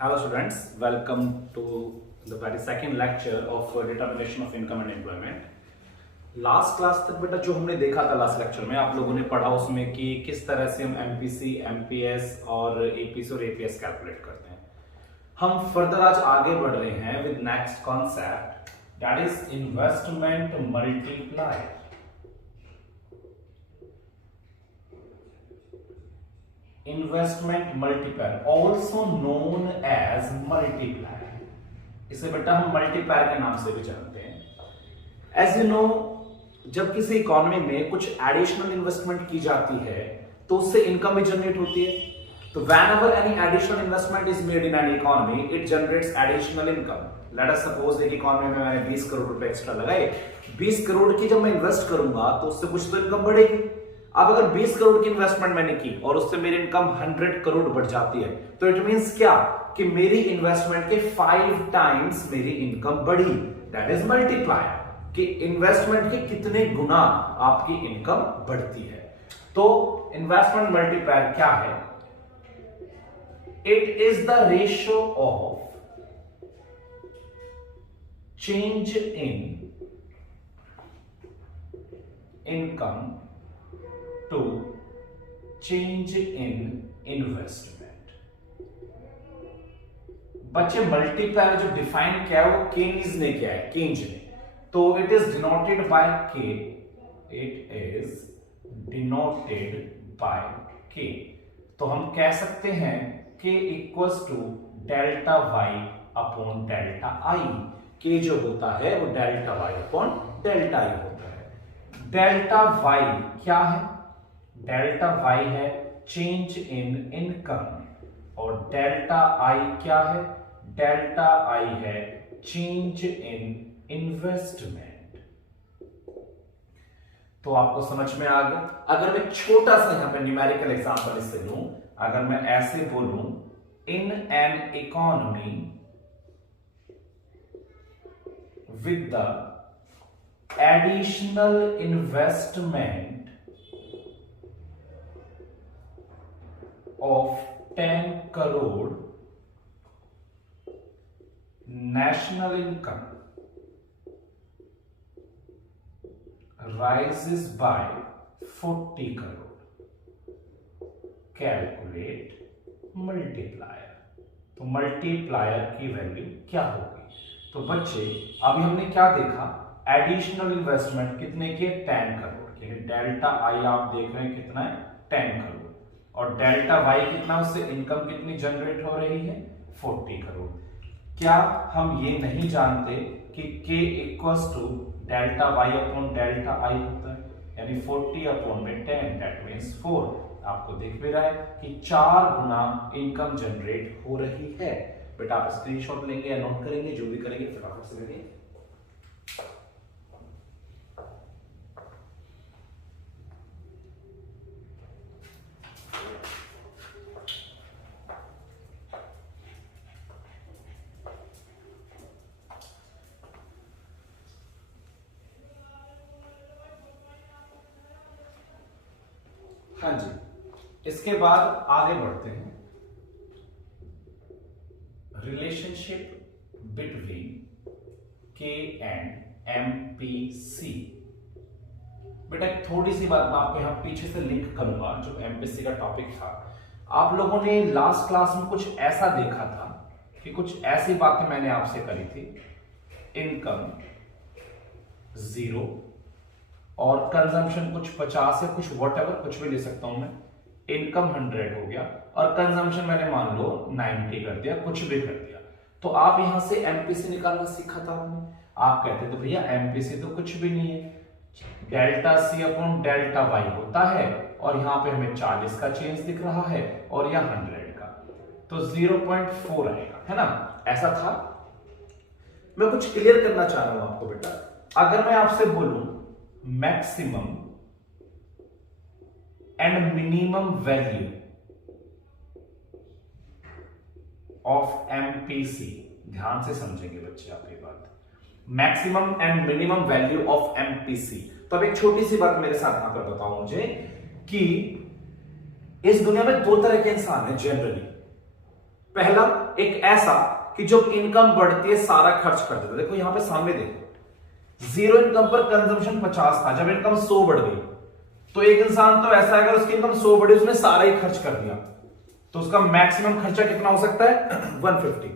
Hello students, welcome to the very second lecture of determination of income and employment. Last class तक बेटा जो हमने देखा था लास्ट लेक्चर में आप लोगों ने पढ़ा उसमें कि किस तरह से हम एमपीसी, एमपीएस और एपीसी और एपीएस कैलकुलेट करते हैं। हम फर्दर आज आगे बढ़ रहे हैं with next concept that is investment multiplier. Investment multiplier also known as multiplier, इसे बेटा हम मल्टीप्लायर के नाम से भी जानते हैं। एज यू नो, जब किसी इकोनॉमी में कुछ एडिशनल इन्वेस्टमेंट की जाती है तो उससे इनकम भी जनरेट होती है। तो whenever any additional investment is made in an economy it generates additional income. Let us suppose एक इकोनॉमी में मैंने 20 करोड़ रुपए एक्स्ट्रा लगाए, 20 करोड़ की जब मैं इन्वेस्ट करूंगा तो उससे कुछ तो इनकम बढ़ेगी। अब अगर 20 करोड़ की इन्वेस्टमेंट मैंने की और उससे मेरी इनकम 100 करोड़ बढ़ जाती है तो इट मींस क्या कि मेरी इन्वेस्टमेंट के 5 टाइम्स मेरी इनकम बढ़ी। दैट इज मल्टीप्लायर, कि इन्वेस्टमेंट के कितने गुना आपकी इनकम बढ़ती है। तो इन्वेस्टमेंट मल्टीप्लायर क्या है? It is the ratio of change in income to change in investment. बच्चे मल्टीप्लायर जो डिफाइन किया है वो केन्स ने किया है, केन्स ने। तो it is denoted by K, it is denoted by K. तो हम कह सकते हैं के equals to delta Y upon delta I. K जो होता है वो delta Y upon delta I होता है। डेल्टा वाई क्या है? डेल्टा वाई है चेंज इन इनकम और डेल्टा आई क्या है? डेल्टा आई है चेंज इन इन्वेस्टमेंट। तो आपको समझ में आ गया। अगर मैं छोटा सा यहां पे न्यूमेरिकल एग्जांपल इससे लूं, अगर मैं ऐसे बोलूं in an economy with the additional investment of 10 crore, national income rises by 40 crore. Calculate multiplier। तो मल्टीप्लायर की वैल्यू क्या होगी? तो बच्चे अभी हमने क्या देखा? एडिशनल इन्वेस्टमेंट कितने के? 10 करोड़ के। डेल्टा आई आप देख रहे हैं कितना है? 10 करोड़। और डेल्टा वाई कितना, उससे इनकम कितनी जनरेट हो रही है? 40 करोड़। क्या हम ये नहीं जानते कि k equals to delta Y upon delta I होता है, यानी 40 अपॉन में 10 दैट मींस 4। आपको दिख भी रहा है कि 4 गुना इनकम जनरेट हो रही है। बेटा आप स्क्रीनशॉट लेंगे या नोट करेंगे, जो भी करेंगे फटाफट से करेंगे। हाँ जी, इसके बाद आगे बढ़ते हैं। Relationship between K and MPC. बेटा एक थोड़ी सी बात मैं आपको यहां पीछे से लिंक करूंगा, जो एमपीसी का टॉपिक था। आप लोगों ने लास्ट क्लास में कुछ ऐसा देखा था कि कुछ ऐसी बातें मैंने आपसे करी थी, इनकम 0 और कंजम्पशन कुछ 50 है, कुछ व्हाटएवर कुछ भी ले सकता हूं मैं। इनकम 100 हो गया और कंजम्पशन मैंने मान लो 90 कर दिया, कुछ भी कर दिया। तो आप यहां से एमपीसी निकालना सीखा था आपने। आप कहते तो भैया एमपीसी तो कुछ भी नहीं है, delta C upon delta Y होता है और यहां पे हमें 40 का चेंज दिख रहा है और यह 100 का, तो 0.4 आएगा, है ना? ऐसा था। मैं कुछ क्लियर करना चाह रहा हूं आपको बेटा। अगर मैं आपसे बोलूं maximum and minimum value of MPC, ध्यान से समझेंगे बच्चे आप ये बात, maximum and minimum value of MPC. तो अब एक छोटी सी बात मेरे साथ यहां पर बताओ मुझे कि इस दुनिया में दो तरह के इंसान हैं जनरली। पहला, एक ऐसा कि जब इनकम बढ़ती है सारा खर्च कर देता है। देखो यहां पे सामने देखो, जीरो इनकम पर कंजम्पशन 50 था, जब इनकम 100 बढ़ गई तो एक इंसान तो ऐसा है अगर उसकी इनकम 100 बढ़ी उसने सारा ही खर्च कर दिया तो उसका मैक्सिमम खर्चा कितना हो सकता है 150।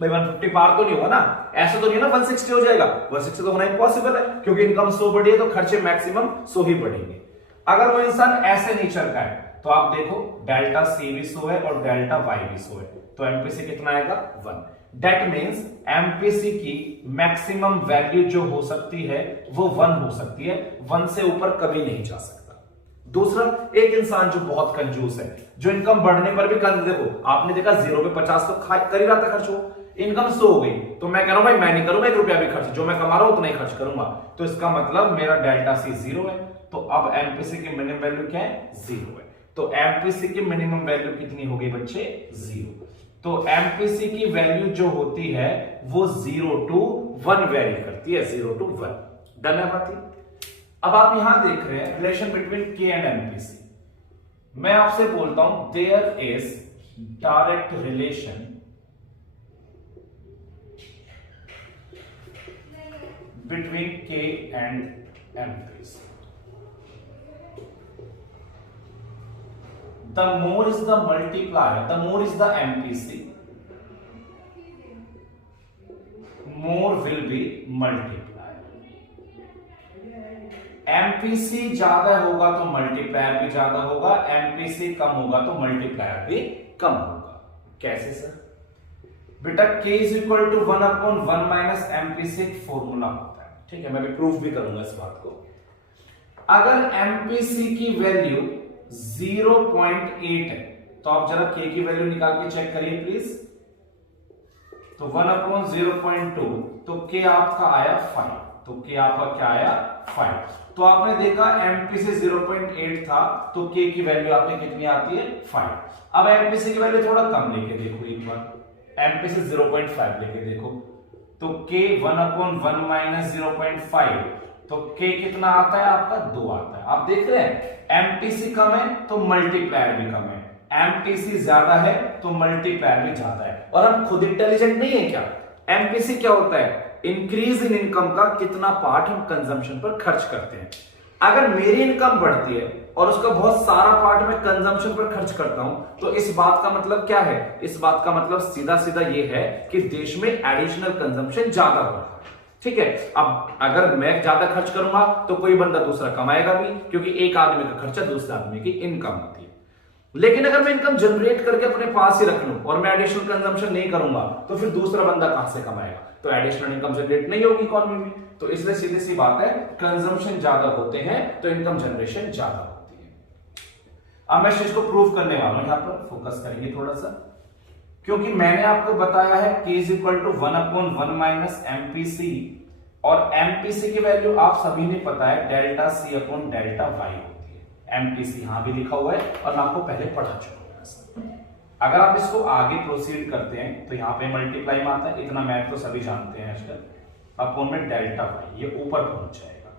भाई 150 पार तो नहीं होगा ना, ऐसा तो नहीं है ना 160 हो जाएगा, 160 तो होना इम्पॉसिबल है क्योंकि इनकम 100 बढ़ी है तो खर्चे मैक्सिमम 100 ही बढ़ेंगे। अगर वो इंसान ऐसे नेचर का है तो आप देखो डेल्टा सी भी 100 है और डेल्टा वाई भी 100 है, तो एमपीसी कितना आएगा 1। दैट मींस एमपीसी की मैक्सिमम वैल्यू जो हो सकती है वो 1 हो सकती है, 1 से ऊपर कभी नहीं जा सकता। दूसरा, एक इंसान जो बहुत कंजूस है, जो इनकम बढ़ने पर भी देखो आपने देखा 0 पे 50 तो कर ही रहा था खर्च, हो इनकम 100 हो गई तो मैं कह रहा हूं भाई मैं नहीं करूंगा 1 रुपया भी खर्च, जो मैं कमा रहा हूं उतना ही खर्च करूंगा, तो इसका मतलब मेरा डेल्टा सी 0 है। तो अब एमपीसी की मिनिमम वैल्यू क्या है 0 है, तो एमपीसी की मिनिमम वैल्यू कितनी हो गई बच्चे 0। तो एमपीसी की वैल्यू जो होती है वो 0 to 1 वेरी करती है, 0 to 1। डन है बात। अब आप यहां देख रहे हैं relation between K and MPC. मैं आपसे बोलता हूं there is direct relation between K and MPC. The more is the multiplier, the more is the MPC, more will be multiplier. MPC ज्यादा होगा तो मल्टीप्लायर भी ज्यादा होगा, MPC कम होगा तो मल्टीप्लायर भी कम होगा। कैसे सर? बेटा K is equal to 1/1 minus MPC एक फॉर्मूला होता है, ठीक है, मैं भी प्रूफ भी करूंगा इस बात को। अगर MPC की वैल्यू 0.8 है तो आप जरा K की वैल्यू निकाल के चेक करिए प्लीज। तो 1/0.2 तो K आपका आया 5, तो K आपका क्या आया 5। तो आपने देखा MPC 0.8 था तो K की वैल्यू आपने कितनी आती है 5। अब MPC की वैल्यू थोड़ा कम लेके देखो एक बार, MPC 0.5 लेके देखो तो K 1/1 माइनस 0.5 तो K कितना आता है आपका 2 आता है। आप देख रहे हैं एमपीसी कम है तो मल्टीप्लायर भी कम है, एमपीसी ज्यादा है तो मल्टीप्लायर भी ज्यादा है। और हम खुद इंटेलिजेंट नहीं है क्या? एमपीसी क्या होता है? इंक्रीज इन इनकम का कितना पार्ट हम कंजम्पशन पर खर्च करते हैं। अगर मेरी इनकम बढ़ती है और उसका बहुत सारा पार्ट मैं कंजम्पशन पर खर्च करता हूं तो इस बात का मतलब क्या है? इस बात का मतलब सीधा सीधा ये है कि देश में एडिशनल कंजम्पशन ज्यादा हो रहा है, ठीक है। अब अगर मैं ज्यादा खर्च करूंगा तो कोई बंदा दूसरा कमाएगा भी, क्योंकि एक आदमी का खर्चा दूसरे आदमी की इनकम होती है। लेकिन अगर मैं इनकम जनरेट करके अपने पास ही रख लूं और मैं एडिशनल कंजम्पशन नहीं करूंगा तो फिर दूसरा बंदा कहां से कमाएगा? तो एडिशनल इनकम जनरेट नहीं होगी इकोनॉमी में। तो इसलिए सीधी सी बात है, कंजम्पशन ज्यादा होते हैं तो इनकम जनरेशन ज्यादा होती है। अब मैं इस चीज को प्रूव करने वाला हूं, यहां पर फोकस करेंगे थोड़ा सा, क्योंकि मैंने आपको बताया है K is equal to 1/1 minus MPC और MPC की वैल्यू आप सभी ने पता है delta C upon delta Y होती है। MPC यहां भी लिखा हुआ है और मैं आपको पहले पढ़ा चुका हूं। अगर आप इसको आगे प्रोसीड करते हैं तो यहां पे मल्टीप्लाई में आता है, इतना मैथ तो सभी जानते हैं आजकल, अपॉन में डेल्टा Y, ये ऊपर पहुंच जाएगा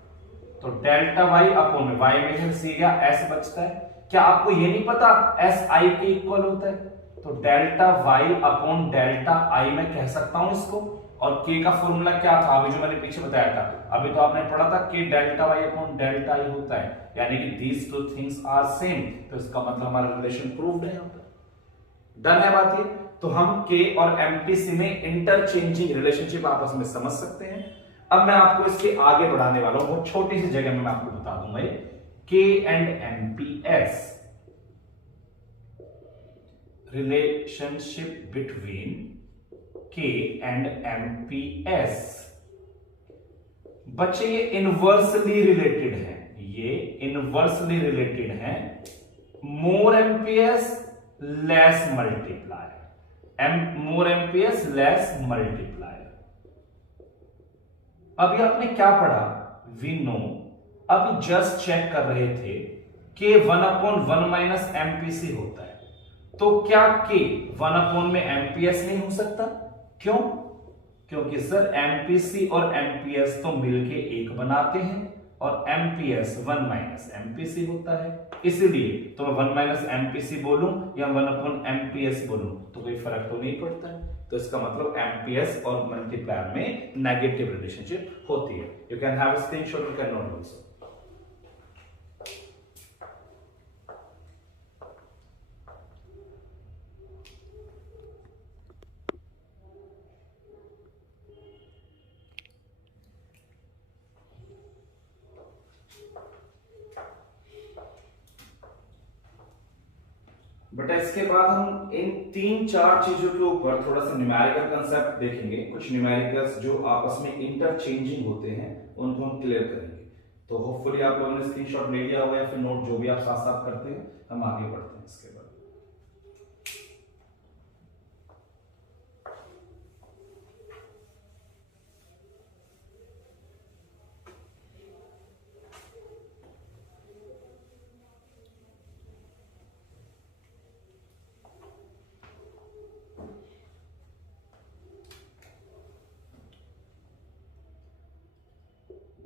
तो डेल्टा Y अपॉन में Y में से C या S बचता है। क्या आपको ये नहीं पता SI के इक्वल होता है? तो delta Y upon delta I मैं कह सकता हूं इसको। और K का फॉर्मूला क्या था अभी जो मैंने पीछे बताया था, अभी तो आपने पढ़ा था K delta Y upon delta I होता है, यानी कि these two things are same, तो इसका मतलब हमारा रिलेशन प्रूव्ड है यहां पर। डन है बात ये। तो हम K और MPC में इंटरचेंजिंग रिलेशनशिप आपस में समझ सकते हैं। अब मैं आपको इसके आगे बढ़ाने वाला हूं, बहुत छोटी सी जगह में मैं आपको बता दूंगा ये K and MPS relationship between K and MPS। बच्चे ये इनवर्सली रिलेटेड है, ये इनवर्सली रिलेटेड है। मोर MPS लेस मल्टीप्लायर, मोर MPS लेस मल्टीप्लायर। अभी आपने क्या पढ़ा? वी नो, अभी जस्ट चेक कर रहे थे K 1/1 माइनस MPC होता है, तो क्या K 1/1 में MPS नहीं हो सकता? क्यों? क्योंकि सर MPC और MPS तो मिलके एक बनाते हैं, और एमपीएस 1 माइनस एमपीसी होता है, इसीलिए तो मैं 1 माइनस एमपीसी बोलूं या 1 अपॉन एमपीएस बोलूं तो कोई फर्क तो नहीं पड़ता है। तो इसका मतलब एमपीएस और मल्टीप्लायर में नेगेटिव रिलेशनशिप होती है। You can have a screenshot, you can note also. बेटा इसके बाद हम इन 3-4 चीजों के ऊपर थोड़ा सा न्यूमेरिकल कंसेप्ट देखेंगे। कुछ न्यूमेरिकल्स जो आपस में इंटरचेंजिंग होते हैं उनको हम क्लियर करेंगे। तो होपफुली आप लोगों ने स्क्रीनशॉट ले लिया होगा या फिर नोट जो भी आप साथ साथ करते हैं। हम आगे बढ़ते हैं इसके बाद।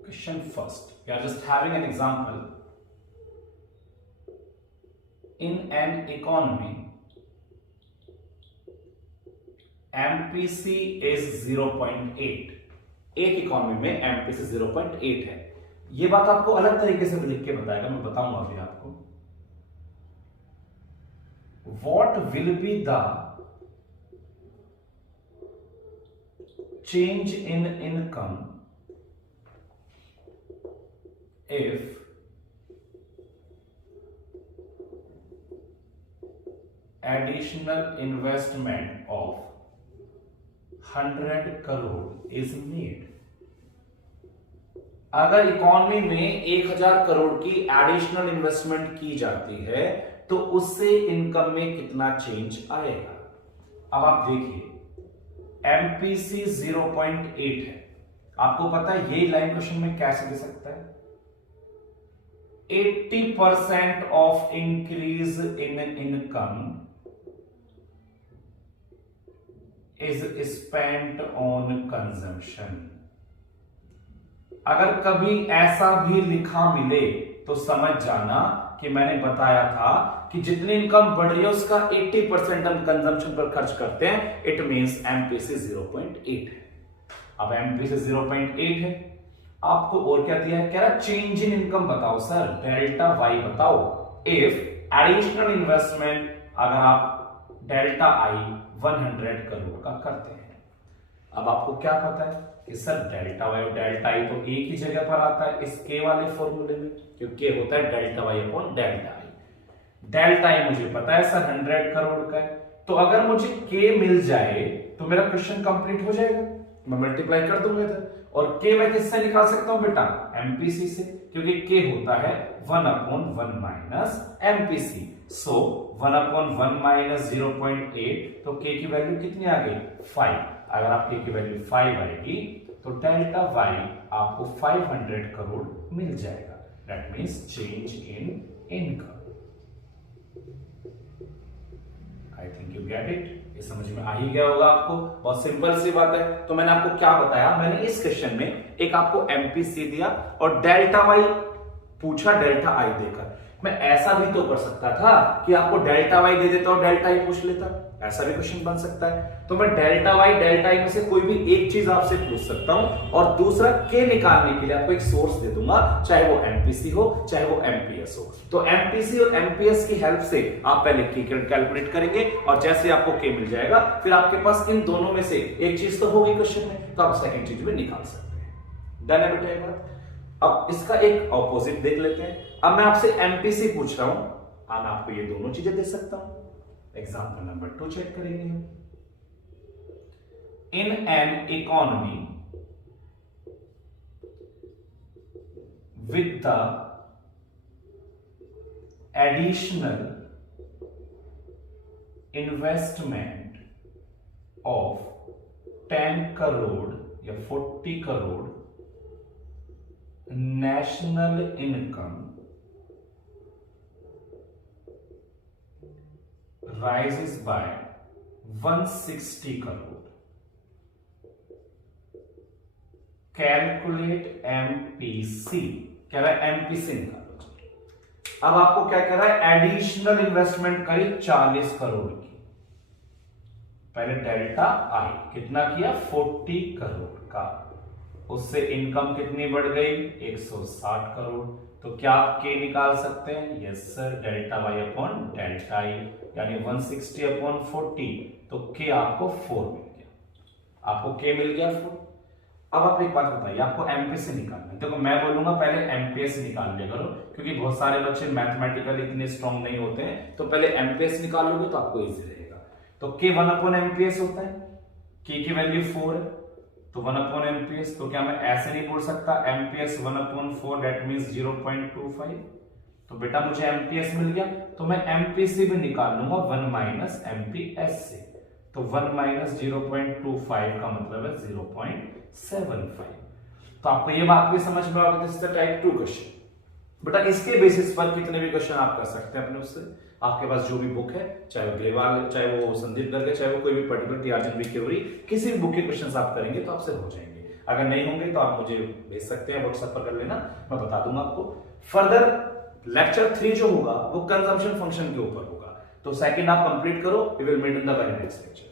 Question first. We are just having an example. In an economy, MPC is 0.8. एक इकोनॉमी में MPC 0.8 है। ये बात आपको अलग तरीके से लिख के बताएगा, मैं बताऊंगा अभी आपको। What will be the change in income if additional investment of 100 crore is made? अगर इकोनॉमी में 1000 करोड़ की एडिशनल इन्वेस्टमेंट की जाती है तो उससे इनकम में कितना चेंज आएगा? अब आप देखिए एमपीसी 0.8 है। आपको पता है ये लाइन क्वेश्चन में कैसे दे सकता है? 80% of increase in income is spent on consumption. अगर कभी ऐसा भी लिखा मिले तो समझ जाना कि मैंने बताया था कि जितनी इनकम बढ़ रही है उसका 80% हम कंजम्पशन पर खर्च करते हैं। इट मींस एमपीसी 0.8 है। अब एमपीसी 0.8 है, आपको और क्या दिया है? कह रहा चेंज इन इनकम बताओ सर, डेल्टा वाई बताओ। इफ एडिशनल इन्वेस्टमेंट अगर आप डेल्टा आई 100 करोड़ का करते हैं। अब आपको क्या पता है कि सर डेल्टा वाई और डेल्टा आई तो एक ही जगह पर आता है इस के वाले फॉर्मूले में, क्योंकि होता है delta Y upon delta I. Delta I मुझे पता है सर 100 करोड़ का है, तो अगर मुझे के मिल जाए तो मेरा क्वेश्चन कंप्लीट हो जाएगा। मैं मल्टीप्लाई कर दूंगा इधर, और के मैं किससे निकाल सकता हूं बेटा? एमपीसी से, क्योंकि के होता है 1/1 माइनस एमपीसी। सो 1/1 माइनस 0.8, तो के की वैल्यू कितनी आ गई? 5। अगर आपके की वैल्यू 5 आएगी तो डेल्टा वाई आपको 500 करोड़ मिल जाएगा। That means change in income. I think you get it. ये समझ में आ ही गया होगा आपको। बहुत सिंपल सी बात है। तो मैंने आपको क्या बताया? मैंने इस क्वेश्चन में एक आपको एमपीसी दिया और डेल्टा वाई पूछा डेल्टा आई देकर। मैं ऐसा भी तो कर सकता था कि आपको डेल्टा वाई दे देता और डेल्टा आई पूछ लेता। ऐसा भी क्वेश्चन बन सकता है। तो मैं डेल्टा वाई डेल्टा आई में से कोई भी एक चीज आपसे पूछ सकता हूं और दूसरा के निकालने के लिए आपको एक सोर्स दे दूंगा, चाहे वो एमपीसी हो चाहे वो एमपीएस हो। तो एमपीसी और एमपीएस की हेल्प से आप पहले के कैलकुलेट करेंगे और जैसे आपको के मिल जाएगा फिर आपके पास इन दोनों में से एक चीज तो होगी क्वेश्चन में, तो आप सेकंड चीज भी निकाल सकते हैं। डन है बेटा ये बात। अब इसका एक ऑपोजिट देख लेते हैं। अब मैं आपसे एमपीसी पूछ रहा हूं, मैं आपको ये दोनों चीजें दे सकता हूं। एग्जाम्पल नंबर 2 चेक करेंगे हम। In an economy with the additional investment of 10 crore या 40 crore, national income rises by 160 crore. Calculate MPC. कह रहा है एमपीसी निकालो। अब आपको क्या कह रहा है, एडिशनल इन्वेस्टमेंट करी 40 करोड़ की। पहले डेल्टा आई कितना किया, 40 करोड़ का, उससे इनकम कितनी बढ़ गई, 160 करोड़। तो क्या आप के निकाल सकते हैं, yes sir, delta Y upon delta I, यानी 160 अपॉन 40, तो के आपको 4 मिल गया, आपको के मिल गया 4। अब आप एक बात बताइए, आपको एमपीसी निकालना है। देखो मैं बोलूंगा पहले एमपीएस निकाल लिया करो, क्योंकि बहुत सारे बच्चे मैथमेटिकली इतने स्ट्रांग नहीं होते हैं, तो पहले एमपीएस निकाल लोगे तो आपको इजी रहेगा। तो के 1 अपॉन एमपीएस होता है, के की वैल्यू 4 है, तो 1 अपॉन एमपीएस, तो क्या मैं ऐसे नहीं बोल सकता एमपीएस 1 अपॉन 4 दैट मींस 0.25, तो बेटा मुझे एमपीएस मिल गया, तो मैं एमपीसी भी निकाल लूंगा 1 माइनस एमपीएस से, तो 1 माइनस 0.25 का मतलब है 0.75। तो आपको ये बात भी समझ में आ गई, this is the type 2 question. बेटा इसके बेसिस पर कितने भी क्वेश्चन आप कर सकते हैं अपने उससे, आपके पास जो भी बुक है, चाहे वो ग्रेवाल, चाहे वो संदीप गर्ग, चाहे वो कोई भी पर्टिकुलर टीआरजन वीक की, किसी भी बुक के क्वेश्चंस आप करेंगे तो आपसे हो जाएंगे। अगर नहीं होंगे तो आप मुझे भेज सकते हैं, व्हाट्सएप पर कर लेना, मैं बता दूंगा आपको। फर्दर लेक्चर 3 जो होगा वो कंजम्पशन फंक्शन के ऊपर होगा, तो सेकंड आप कंप्लीट करो, we will meet in the very next lecture.